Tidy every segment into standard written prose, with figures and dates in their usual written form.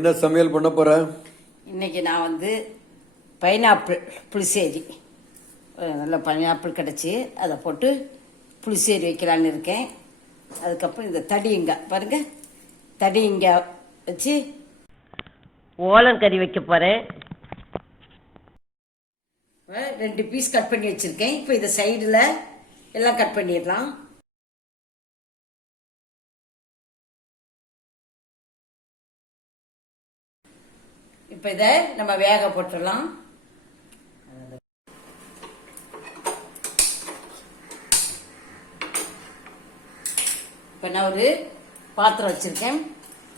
என்ன சமையல் பண்ண போற? இன்னைக்கு நான் வந்து பைனாப்பிள் புளிசேரி, நல்ல பைனாப்பிள் கிடச்சி அதை போட்டு புளிசேரி வைக்கலான்னு இருக்கேன். அதுக்கப்புறம் இந்த தடியங்காய் பாருங்க, தடியங்காய் வச்சு ஓலங்கறி வைக்க போகிறேன். 2 பீஸ் கட் பண்ணி வச்சுருக்கேன். இப்போ இதை சைடில் எல்லாம் கட் பண்ணிடலாம். இப்போ இதை நம்ம வேக போட்டுடலாம். இப்போ நான் ஒரு பாத்திரம் வச்சுருக்கேன்.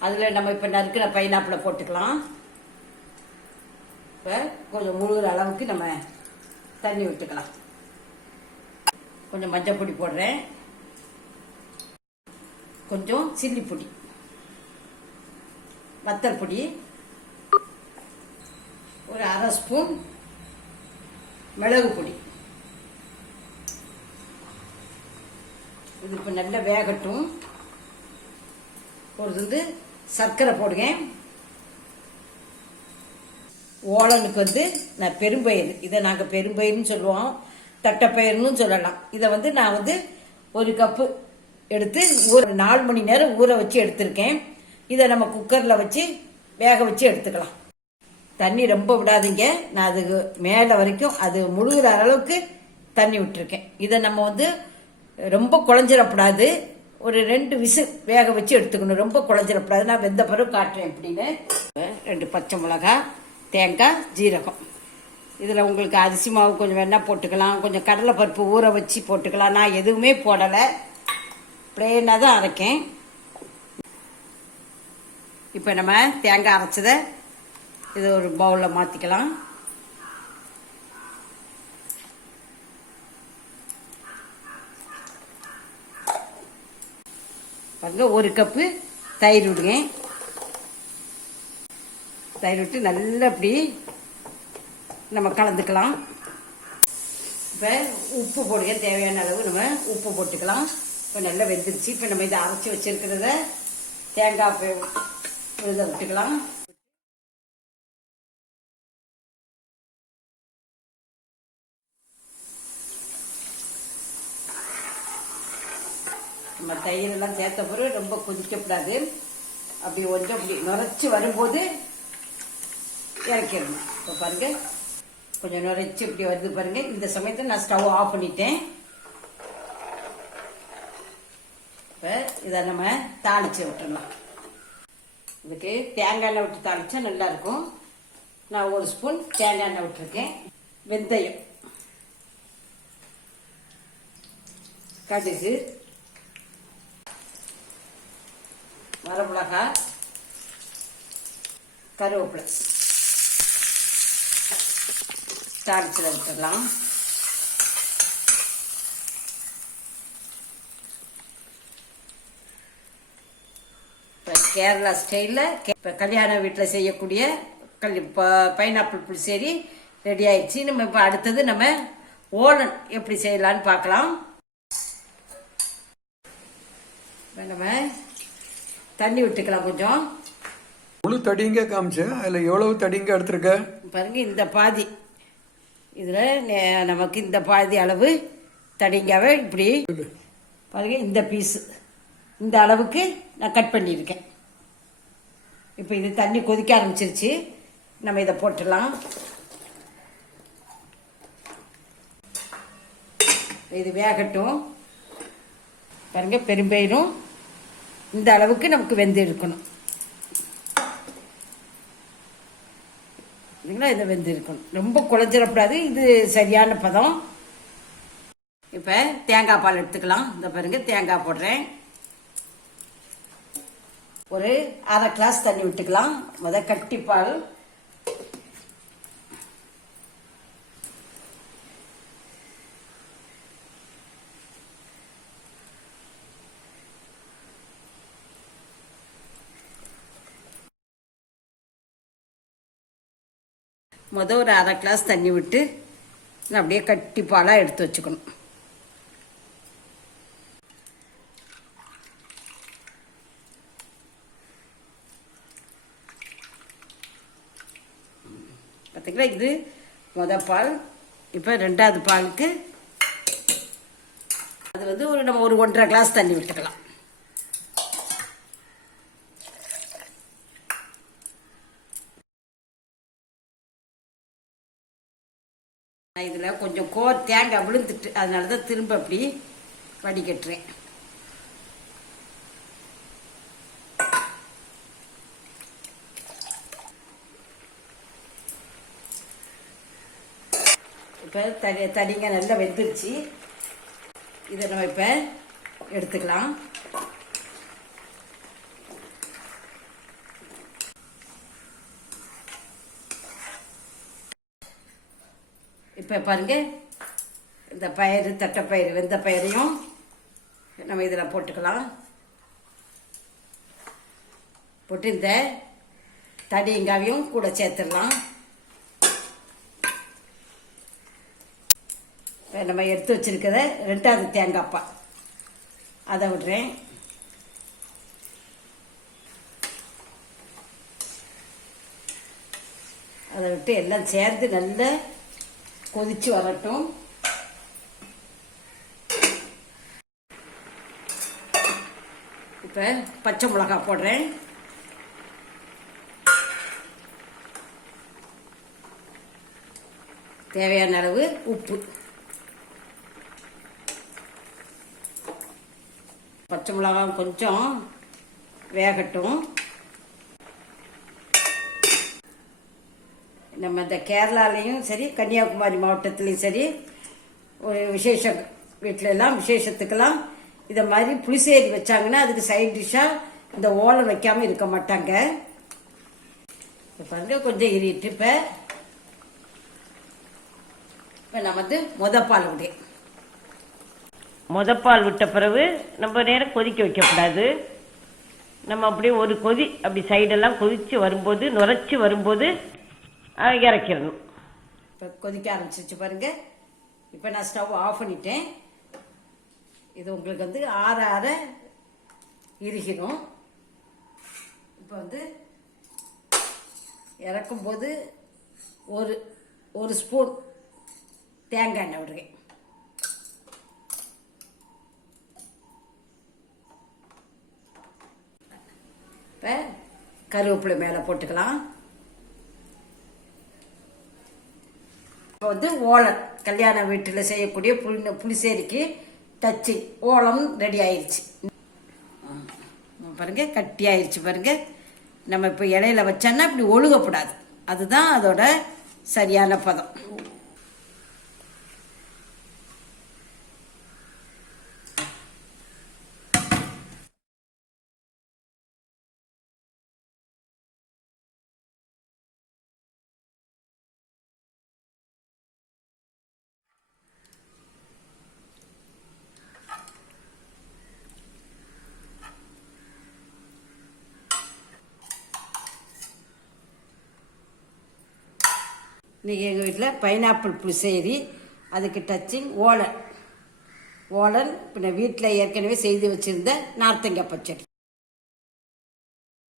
அதில் நம்ம இப்போ நறுக்கிற பைனாப்பிளை போட்டுக்கலாம். இப்போ கொஞ்சம் முழுகிற அளவுக்கு நம்ம தண்ணி விட்டுக்கலாம். கொஞ்சம் மஞ்சள் பொடி போடுறேன், கொஞ்சம் சில்லி பொடி, வத்தல் பொடி, ஒரு 1/2 ஸ்பூன் மிளகு பொடி. இது இப்போ நல்லா வேகட்டும். ஒரு சர்க்கரை போடுங்க. ஓலனுக்கு வந்து நான் பெரும்பயிர், இதை நாங்கள் பெரும்பயிர்னு சொல்லுவோம், தட்டைப்பயிர்னு சொல்லலாம். இதை நான் 1 கப்பு எடுத்து 4 மணி நேரம் ஊற வச்சு எடுத்திருக்கேன். இதை நம்ம குக்கரில் வச்சு வேக வச்சு எடுத்துக்கலாம். தண்ணி ரொம்ப விடாதீங்க, நான் அதுக்கு மேலே வரைக்கும் அது முழுகிற அளவுக்கு தண்ணி விட்டுருக்கேன். இதை நம்ம ரொம்ப குழஞ்சிடக்கூடாது, ஒரு 2 விசில் வேக வச்சு எடுத்துக்கணும். ரொம்ப குழஞ்சிடக்கூடாது. நான் வெந்த பிறகு காட்டுறேன் எப்படின்னு. 2 பச்சை மிளகாய், தேங்காய், ஜீரகம். இதில் உங்களுக்கு அரிசி மாவு கொஞ்சம் வேணால் போட்டுக்கலாம், கொஞ்சம் கடலை பருப்பு ஊற வச்சு போட்டுக்கலாம். நான் எதுவுமே போடலை, பிளேனாக தான் அரைக்கேன். இப்போ நம்ம தேங்காய் அரைச்சதை இது ஒரு பவுலில் மாற்றிக்கலாம். பாருங்க, 1 கப்பு தயிர் விடுங்க. தயிர் விட்டு நல்லா இப்படி நம்ம கலந்துக்கலாம். இப்போ உப்பு போடுங்க, தேவையான அளவு நம்ம உப்பு போட்டுக்கலாம். இப்போ நல்லா வெந்துருச்சு. இப்போ நம்ம இதை அரைச்சி வச்சிருக்கிறத தேங்காய் விழுத விட்டுக்கலாம். நம்ம தயிரெல்லாம் சேர்த்த பிறகு ரொம்ப கொதிக்கப்படாது. அப்படி கொஞ்சம் அப்படி நுரைச்சி வரும்போது இறக்கிடணும். இப்போ பாருங்க, கொஞ்சம் நுரைச்சி இப்படி வருது பாருங்க. இந்த சமயத்தில் நான் ஸ்டவ் ஆஃப் பண்ணிட்டேன். இப்போ இதை நம்ம தாளிச்சு விட்டுடலாம். இதுக்கு தேங்காய் எண்ணெய் விட்டு தாளிச்சா நல்லா இருக்கும். நான் 1 ஸ்பூன் தேங்காய் எண்ணெய் விட்டுருக்கேன். வெந்தயம், கடுகு, வரமிளகாய், கருவேப்பிலை தாளிச்சில் விட்டுடலாம். இப்போ கேரளா ஸ்டைலில் இப்போ கல்யாண வீட்டில் செய்யக்கூடிய பைனாப்பிள் புளிசேரி ரெடி ஆயிடுச்சு. நம்ம இப்போ அடுத்தது நம்ம ஓலன் எப்படி செய்யலான்னு பார்க்கலாம். நம்ம தண்ணி விட்டுக்கலாம். கொஞ்சம் முழு தடிங்க காமிச்சு அதில் எவ்வளவு தடிங்க எடுத்துருக்க பாருங்க. இந்த பாதி இதில் நமக்கு இந்த பாதி அளவு தடிங்காவே இப்படி பாருங்க. இந்த பீஸு இந்த அளவுக்கு நான் கட் பண்ணியிருக்கேன். இப்போ இது தண்ணி கொதிக்க ஆரம்பிச்சிருச்சு. நம்ம இதை போட்டுடலாம். இது வேகட்டும். பாருங்க, பெரும்பயிரும் இந்த அளவுக்கு நமக்கு வெந்து இருக்கணும். இதை வெந்து இருக்கணும், ரொம்ப குழஞ்சிடக்கூடாது. இது சரியான பதம். இப்போ தேங்காய் பால் எடுத்துக்கலாம். இந்த பாருங்க, தேங்காய் போடுறேன். ஒரு 1/2 கிளாஸ் தண்ணி விட்டுக்கலாம். கட்டி பால். ஒரு 1/2 கிளாஸ் தண்ணி விட்டு அப்படியே கட்டி பாலாக எடுத்து வச்சுக்கணும். பார்த்தீங்களா, இது மொதல் பால். இப்போ ரெண்டாவது பாலுக்கு அது வந்து நம்ம ஒரு 1.5 கிளாஸ் தண்ணி விட்டுக்கலாம். இதில் கொஞ்சம் தேங்காய் விழுந்துட்டு, அதனால தான் திரும்ப அப்படி வடிகட்டுறேன். இப்போ தடிங்க நல்லா வெந்துருச்சு. இதை நம்ம இப்போ எடுத்துக்கலாம். இப்போ பாருங்க, இந்த பயிறு, தட்டைப்பயிறு, வெந்த பயிரையும் நம்ம இதில் போட்டுக்கலாம். போட்டு இந்த தடியங்காவையும் கூட சேர்த்துடலாம். நம்ம எடுத்து வச்சிருக்கிறத ரெண்டாவது தேங்காய் பால் அதை விடுறேன். அதை விட்டு எல்லாம் சேர்ந்து நல்லா கொதிச்சு வரட்டும். இப்போ பச்சை மிளகாய் போடுறேன். தேவையான அளவு உப்பு. பச்சை மிளகாய் கொஞ்சம் வேகட்டும். நம்ம இந்த கேரளாலையும் சரி, கன்னியாகுமரி மாவட்டத்துலேயும் சரி, ஒரு விசேஷ வீட்டிலெல்லாம் விசேஷத்துக்கெல்லாம் இதை மாதிரி புளிசேரி வச்சாங்கன்னா அதுக்கு சைட் டிஷ்ஷாக இந்த ஓலை வைக்காமல் இருக்க மாட்டாங்க. பாருங்க, கொஞ்சம் இறிட்டு இப்போ நான் வந்து முதப்பால் விட்டேன். முதப்பால் விட்ட பிறகு நம்ம நேரம் கொதிக்க வைக்கக்கூடாது. நம்ம அப்படியே ஒரு கொதி அப்படி சைடெல்லாம் கொதிச்சு வரும்போது, நுரைச்சி வரும்போது இறக்கிடணும். இப்போ கொதிக்க ஆரம்பிச்சிச்சு பாருங்க. இப்போ நான் ஸ்டவ் ஆஃப் பண்ணிட்டேன். இது உங்களுக்கு வந்து ஆற இறுகிடும். இப்போ வந்து இறக்கும்போது ஒரு ஸ்பூன் தேங்காய் எண்ணெய் விடுறேன். இப்போ கருவேப்பிலை மேலே போட்டுக்கலாம். இப்போ வந்து ஓலம், கல்யாண வீட்டில் செய்யக்கூடிய புளிசேரிக்கு டச்சு ஓலம் ரெடி ஆயிடுச்சு. பாருங்க, கட்டி ஆயிடுச்சு பாருங்க. நம்ம இப்போ இலையில வச்சோன்னா இப்படி ஒழுகக்கூடாது. அதுதான் அதோட சரியான பதம். இன்றைக்கி எங்கள் வீட்டில் பைனாப்பிள் புளிசேரி, அதுக்கு டச்சிங் ஓலன். பின்ன வீட்டில் ஏற்கனவே செய்து வச்சுருந்த நார்த்தங்காய் பச்சடி.